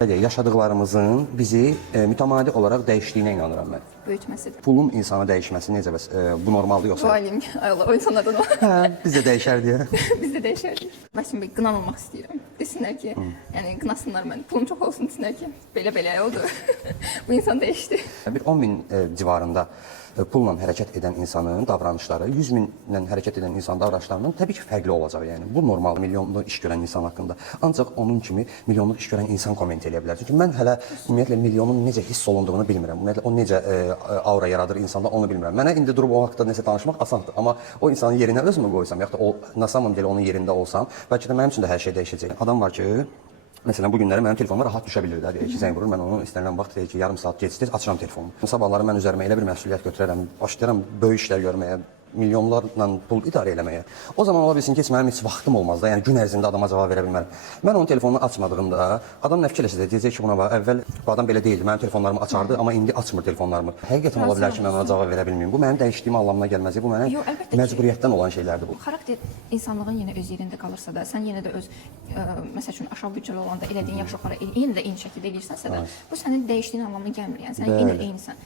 Yaşadıklarımızın bizi mütəmadi olaraq dəyişdiyinə inanıram mən. Böyütməsidir. Pulun insana dəyişməsi necə bəs bu normaldır yoxsa? Valim, Allah, o insanlardan o. Hə, biz də dəyişər deyə. Biz də dəyişərdik. Lakin bir qınanılmaq istəyirəm. Desinlər ki, yəni qınasınlar məni. Pulum çox olsun desinlər ki, belə oldu. Bu insan dəyişdi. Bir 10.000 civarında pulla hərəkət edən insanın davranışları 100.000-lə hərəkət edən insanın davranışlarından təbii ki, fərqli olacaq. Yəni bu normal milyonluq iş görən insan haqqında. Ancaq onun kimi milyonluq iş görən insan komment eləyə bilər. Çünki mən hələ ümumiyyətlə milyonun necə hiss olunduğunu bilmirəm. Ümumiyyətlə o necə aura yaradır insanda onu bilmirəm. Mənə indi durub o haqqda nəsə danışmaq asandır. Amma o insanın yerinə özümü qoysam, yaxud da o na samом деле onun yerində olsam, bəlkə də mənim üçün də hər şey dəyişəcək. Adam var ki, məsələn, bu günləri mənim telefonuma rahat düşə bilir də. Deyir ki, zəng vurur, mən onu istənilən vaxt deyir ki, yarım saat gecikdir, açıram telefonumu. Sabahları mən üzərimə elə bir məsuliyyət götürərəm, başlayıram böyük işlər görməyə, milyonlarla pul idarə eləməyə. O zaman ola bilsin ki, heç mənim heç vaxtım olmaz da, yəni gün ərzində adama cavab verə bilmərəm. Mən onun telefonunu açmadığımda adam nə fikirləşəcək, deyəcək ki, buna bax, əvvəl bu adam belə deyildi, mənim telefonlarımı açardı, amma indi açmır telefonlarımı. Həqiqətən ola bilər ki, mən ona cavab verə bilməyim. Bu mənim dəyişdiyim anlamına gəlməz. Bu mənim məcburiyyətdən olan şeylərdir bu. Xarakter insanlığın yenə öz yerində qalırsa da, sən yenə də öz məsəl üçün aşağı büdcəli olanda elədiyin yaxşılıqları yenə də eyni şəkildə edirsənsə də, bu sənin dəyişdiyin anlamına gəlmir. Yəni sən yenə eynisən.